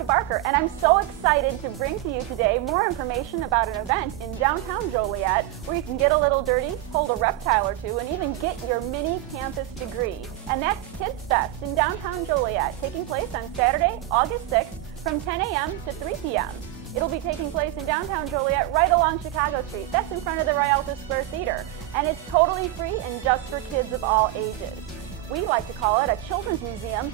Rebecca Barker, and I'm so excited to bring to you today more information about an event in downtown Joliet where you can get a little dirty, hold a reptile or two, and even get your mini campus degree. And that's KidzFest in downtown Joliet, taking place on Saturday, August 6th from 10 a.m. to 3 p.m. It'll be taking place in downtown Joliet right along Chicago Street. That's in front of the Rialto Square Theater. And it's totally free and just for kids of all ages. We like to call it a children's museum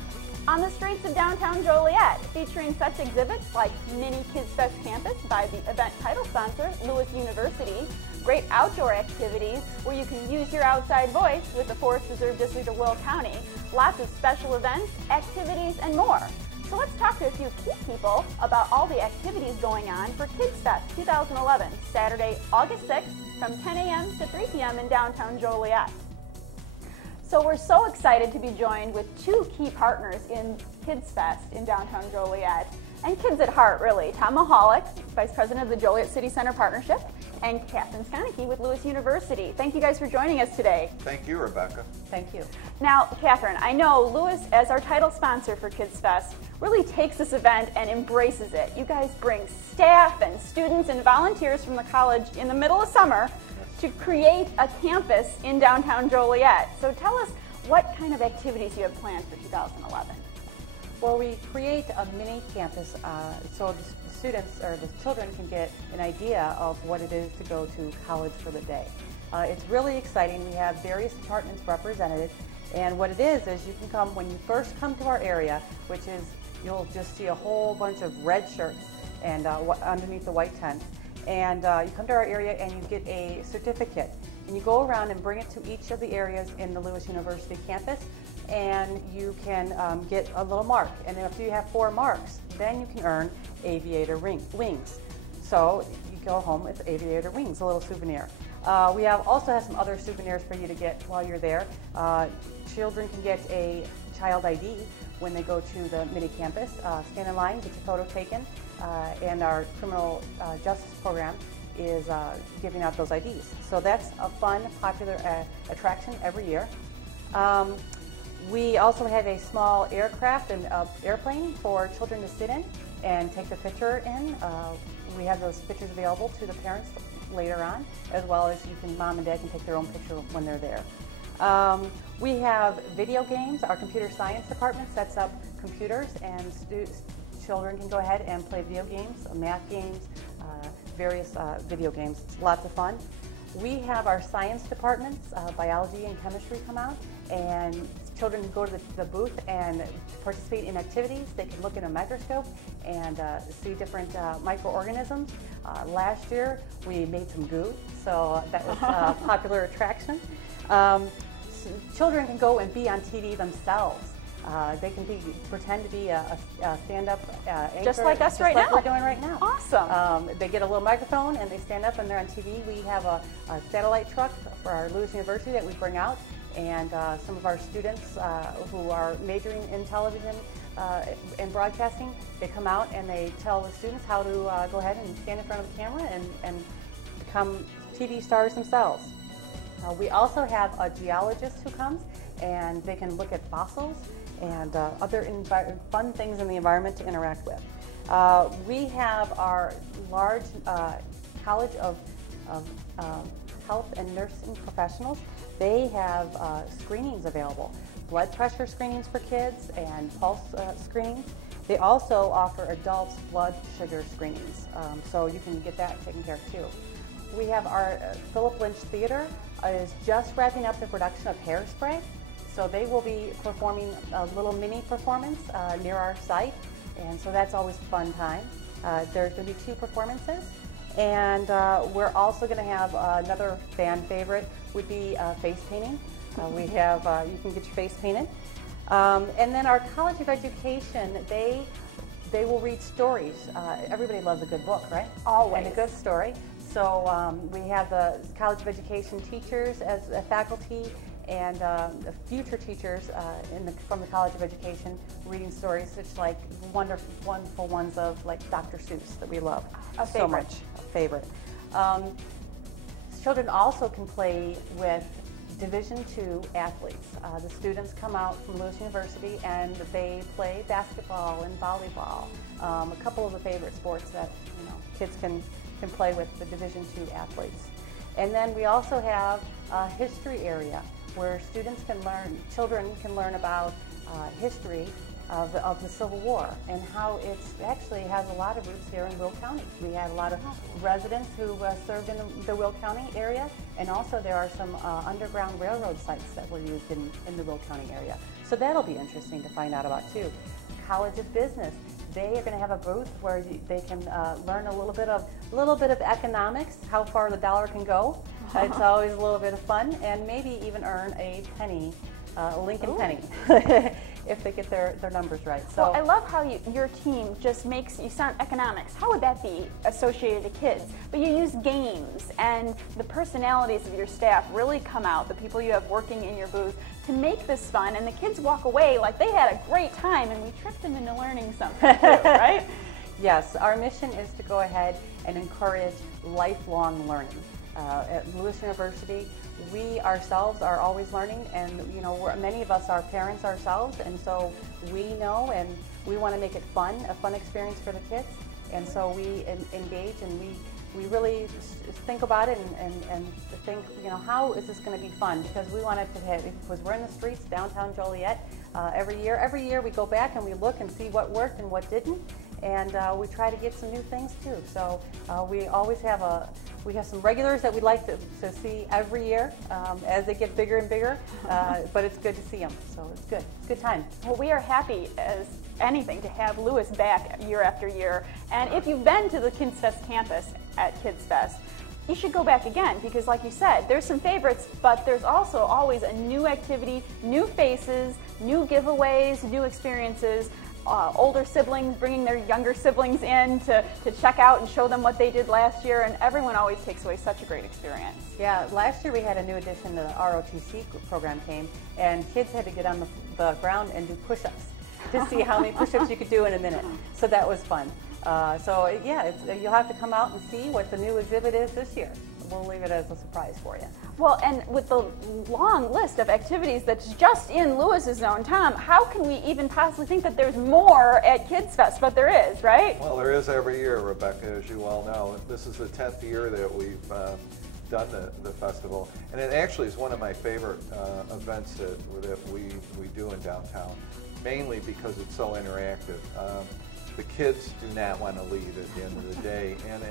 on the streets of downtown Joliet, featuring such exhibits like Mini KidzFest Campus by the event title sponsor, Lewis University, great outdoor activities where you can use your outside voice with the Forest Preserve District of Will County, lots of special events, activities, and more. So let's talk to a few key people about all the activities going on for KidzFest 2011, Saturday, August 6th from 10 a.m. to 3 p.m. in downtown Joliet. So we're so excited to be joined with two key partners in KidzFest in downtown Joliet, and kids at heart, really. Tom Mahalik, Vice President of the Joliet City Center Partnership, and Catherine Skonecki with Lewis University. Thank you guys for joining us today. Thank you, Rebecca. Thank you. Now, Catherine, I know Lewis, as our title sponsor for KidzFest, really takes this event and embraces it. You guys bring staff and students and volunteers from the college in the middle of summer to create a campus in downtown Joliet. So tell us what kind of activities you have planned for 2011. Well, we create a mini campus so the students or the children can get an idea of what it is to go to college for the day. It's really exciting. We have various departments represented, and what it is you can come when you first come to our area, which is you'll just see a whole bunch of red shirts and underneath the white tent. And you come to our area and you get a certificate. And you go around and bring it to each of the areas in the Lewis University campus, and you can get a little mark. And if you have 4 marks, then you can earn aviator wings. So you go home with aviator wings, a little souvenir. We also have some other souvenirs for you to get while you're there. Children can get a child ID when they go to the mini campus. Stand in line, get your photo taken, and our criminal justice program is giving out those IDs. So that's a fun, popular attraction every year. We also have a small aircraft and airplane for children to sit in and take the picture in. We have those pictures available to the parents later on, as well as mom and dad can take their own picture when they're there. We have video games. Our computer science department sets up computers, and children can go ahead and play video games, math games, various video games. It's lots of fun. We have our science departments, biology and chemistry come out, and children can go to the booth and participate in activities. They can look in a microscope and see different microorganisms. Last year we made some goo, so that was a popular attraction. Children can go and be on TV themselves. They can pretend to be a stand-up anchor. Just like us right now. now. We're doing right now. Awesome. They get a little microphone and they stand up and they're on TV. We have a satellite truck for our Lewis University that we bring out, and some of our students who are majoring in television and broadcasting, they come out and they tell the students how to go ahead and stand in front of the camera and become TV stars themselves. We also have a geologist who comes, and they can look at fossils and other fun things in the environment to interact with. We have our large College of Health and Nursing Professionals. They have screenings available, blood pressure screenings for kids and pulse screenings. They also offer adults blood sugar screenings, so you can get that taken care of too. We have our Philip Lynch Theater is just wrapping up the production of Hairspray. So they will be performing a little mini performance near our site, and so that's always a fun time. There's going to be 2 performances, and we're also going to have another fan favorite would be face painting. We have, you can get your face painted. And then our College of Education, they will read stories. Everybody loves a good book, right? Always. And a good story. So we have the College of Education teachers as a faculty, and the future teachers from the College of Education reading stories such like wonderful ones of like Dr. Seuss that we love so much. A favorite. Children also can play with Division II athletes. The students come out from Lewis University and they play basketball and volleyball, a couple of the favorite sports that kids can play with the Division II athletes. And then we also have a history area where students can learn, children can learn about history of the Civil War and how it actually has a lot of roots here in Will County. We have a lot of residents who served in the Will County area, and also there are some underground railroad sites that were used in the Will County area. So that'll be interesting to find out about too. College of Business. They are going to have a booth where they can learn a little bit of economics, how far the dollar can go. It's always a little bit of fun, and maybe even earn a penny, a Lincoln penny, if they get their numbers right. So well, I love how your team just makes you sound economics. How would that be associated to kids? But you use games, and the personalities of your staff really come out, the people you have working in your booth, to make this fun, and the kids walk away like they had a great time, and we tricked them into learning something too, right? Yes, our mission is to go ahead and encourage lifelong learning. At Lewis University, we ourselves are always learning, and many of us are parents ourselves, and so we know and we want to make it fun, a fun experience for the kids, and so we engage and we really think about it and think, how is this going to be fun? Because we want it to have, because we're in the streets, downtown Joliet, every year we go back and we look and see what worked and what didn't, and we try to get some new things too. So we always have some regulars that we'd like to see every year as they get bigger and bigger, but it's good to see them, so it's good. It's a good time. Well, we are happy as anything to have Lewis back year after year, and if you've been to the KidzFest campus at KidzFest, you should go back again, because like you said, there's some favorites, but there's also always a new activity, new faces, new giveaways, new experiences. Older siblings bringing their younger siblings in to check out and show them what they did last year, and everyone always takes away such a great experience. Yeah, last year we had a new addition. The ROTC program came, and kids had to get on the ground and do push-ups to see how many push-ups you could do in a minute. So that was fun. So yeah, you'll have to come out and see what the new exhibit is this year. We'll leave it as a surprise for you. Well, and with the long list of activities that's just in Lewis's zone, Tom, how can we even possibly think that there's more at KidzFest? But there is, right? Well, there is every year, Rebecca, as you well know. This is the 10th year that we've done the festival, and it actually is one of my favorite events that we do in downtown, mainly because it's so interactive. The kids do not want to leave at the end of the day, and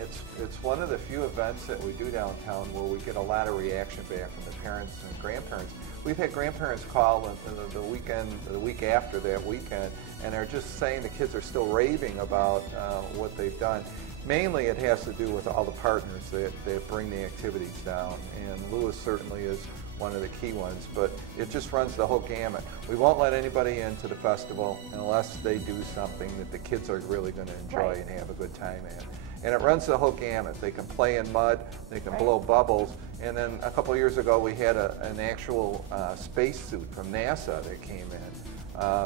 it's one of the few events that we do downtown where we get a lot of reaction back from the parents and grandparents. We've had grandparents call the week after that weekend, and they're just saying the kids are still raving about what they've done. Mainly it has to do with all the partners that bring the activities down, and Lewis certainly is one of the key ones, but it just runs the whole gamut. We won't let anybody into the festival unless they do something that the kids are really going to enjoy and have a good time at. And it runs the whole gamut. They can play in mud, they can blow bubbles, and then a couple of years ago we had an actual spacesuit from NASA that came in.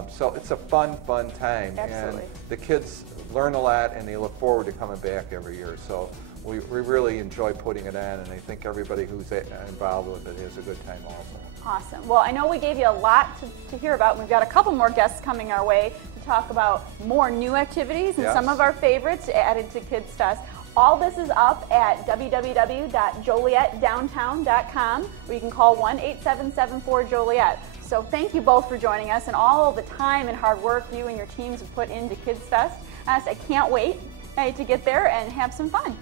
So it's a fun time. Absolutely. And the kids learn a lot and they look forward to coming back every year. So we really enjoy putting it on, and I think everybody who's involved with it has a good time also. Awesome. Well, I know we gave you a lot to hear about. We've got a couple more guests coming our way to talk about more new activities and some of our favorites added to KidzFest. All this is up at www.jolietdowntown.com, where you can call 1-8774-JOLIET. So thank you both for joining us and all the time and hard work you and your teams have put into KidzFest. I can't wait to get there and have some fun.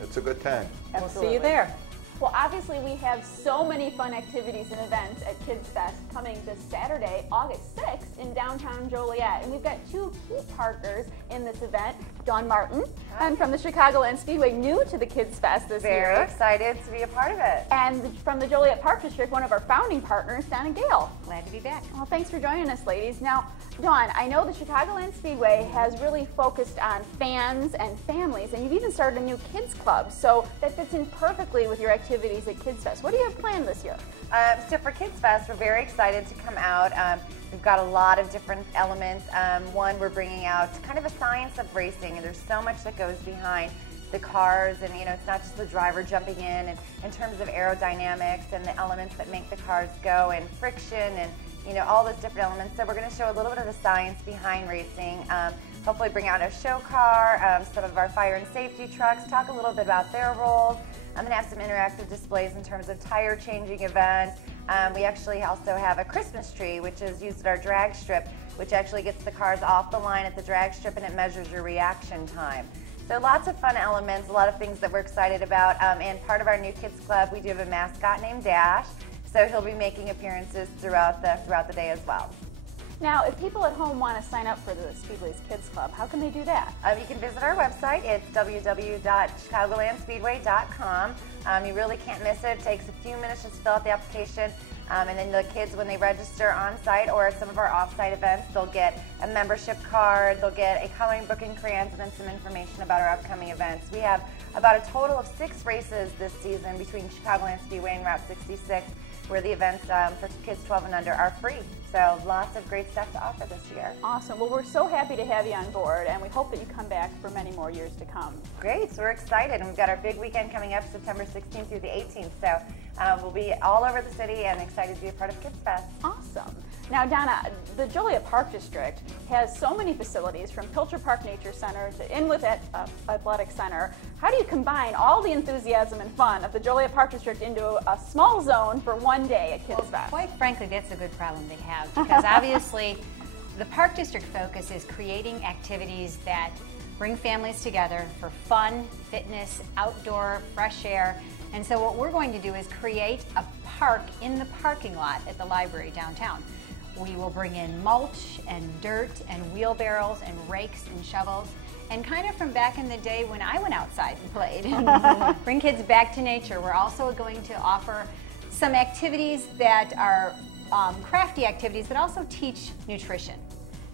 It's a good time. We'll see you there. Well, obviously we have so many fun activities and events at KidzFest coming this Saturday, August 6th in downtown Joliet. And we've got two key partners in this event, Dawn Martin, and from the Chicagoland Speedway, new to the KidzFest this year. Very excited to be a part of it. And from the Joliet Park District, one of our founding partners, Donna Gale. Glad to be back. Well, thanks for joining us, ladies. Now, Dawn, I know the Chicagoland Speedway has really focused on fans and families, and you've even started a new kids club, so that fits in perfectly with your activities at KidzFest. What do you have planned this year? So for KidzFest, we're very excited to come out. We've got a lot of different elements. One, we're bringing out kind of a science of racing, and there's so much that goes behind the cars, and it's not just the driver jumping in terms of aerodynamics and the elements that make the cars go, and friction, and all those different elements. So we're going to show a little bit of the science behind racing, hopefully bring out a show car, some of our fire and safety trucks, talk a little bit about their roles. I'm going to have some interactive displays in terms of tire changing events. We actually also have a Christmas tree, which is used at our drag strip, which actually gets the cars off the line at the drag strip, and it measures your reaction time. So lots of fun elements, a lot of things that we're excited about. And part of our new Kids Club, we do have a mascot named Dash, so he'll be making appearances throughout the day as well. Now, if people at home want to sign up for the Speedway's Kids Club, how can they do that? You can visit our website. It's www.chicagolandspeedway.com. You really can't miss it. It takes a few minutes just to fill out the application. And then the kids, when they register on site or at some of our off-site events, they'll get a membership card, they'll get a coloring book and crayons, and then some information about our upcoming events. We have about a total of 6 races this season between Chicagoland Speedway and Route 66, where the events for kids 12 and under are free. So lots of great stuff to offer this year. Awesome. Well, we're so happy to have you on board, and we hope that you come back for many more years to come. Great. So we're excited, and we've got our big weekend coming up September 16th through the 18th. So we'll be all over the city and excited to be a part of KidzFest. Awesome. Now, Donna, the Joliet Park District has so many facilities, from Pilcher Park Nature Center to Inwood Athletic Center. How do you combine all the enthusiasm and fun of the Joliet Park District into a small zone for one day at KidzFest? Well, quite frankly, that's a good problem to have, because obviously the Park District focus is creating activities that bring families together for fun, fitness, outdoor, fresh air. And so what we're going to do is create a park in the parking lot at the library downtown. We will bring in mulch and dirt and wheelbarrows and rakes and shovels, and kind of from back in the day when I went outside and played. Bring kids back to nature. We're also going to offer some activities that are crafty activities that also teach nutrition.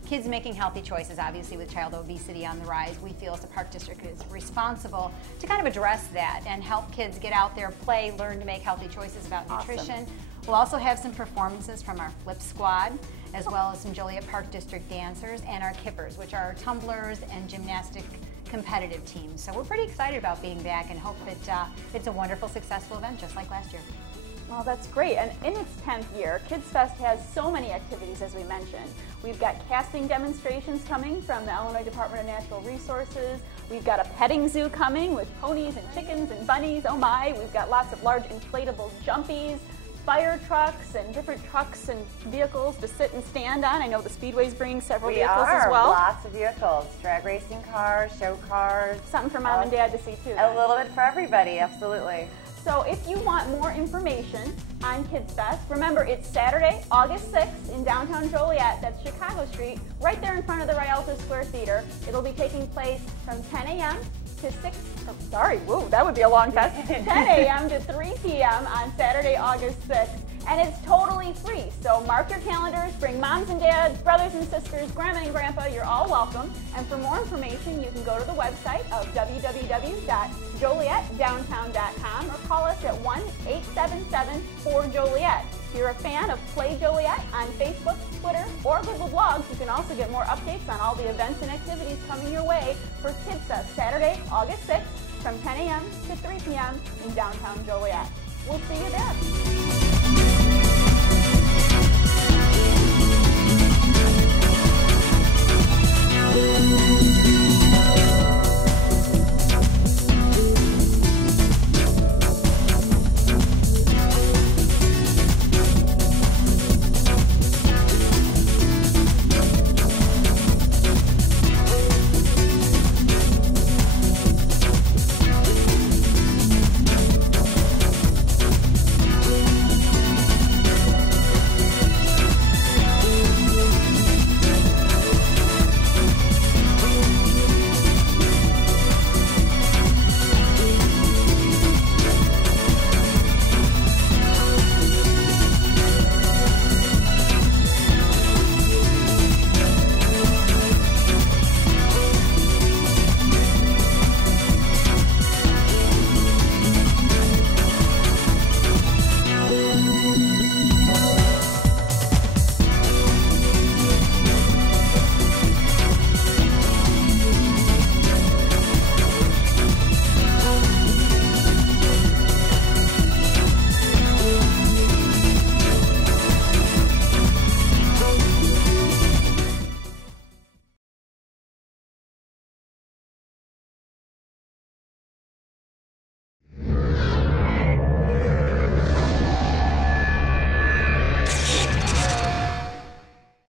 Kids making healthy choices, obviously with child obesity on the rise, we feel as a park district is responsible to kind of address that and help kids get out there, play, learn to make healthy choices about nutrition. We'll also have some performances from our Flip Squad, as well as some Joliet Park District dancers, and our Kippers, which are our tumblers and gymnastic competitive teams. So we're pretty excited about being back and hope that it's a wonderful, successful event just like last year. Well, that's great. And in its 10th year, KidzFest has so many activities, as we mentioned. We've got casting demonstrations coming from the Illinois Department of Natural Resources. We've got a petting zoo coming with ponies and chickens and bunnies. Oh my, we've got lots of large inflatable jumpies, fire trucks, and different trucks and vehicles to sit and stand on. I know the Speedway's bringing several vehicles as well. Lots of vehicles. Drag racing cars, show cars. Something for Mom and Dad to see too. A little bit for everybody, absolutely. So if you want more information on KidzFest, remember it's Saturday, August 6th in downtown Joliet. That's Chicago Street, right there in front of the Rialto Square Theater. It'll be taking place from 10 a.m. to 6, oh, sorry, whoa, that would be a long fest, 10 a.m. to 3 p.m. on Saturday, August 6th. And it's totally free, so mark your calendars, bring moms and dads, brothers and sisters, grandma and grandpa, you're all welcome. And for more information, you can go to the website of www.jolietdowntown.com or call us at 1-877-4JOLIET. If you're a fan of Play Joliet on Facebook, Twitter, or Google Blogs, you can also get more updates on all the events and activities coming your way for KidzFest Saturday, August 6th from 10 a.m. to 3 p.m. in downtown Joliet. We'll see you there.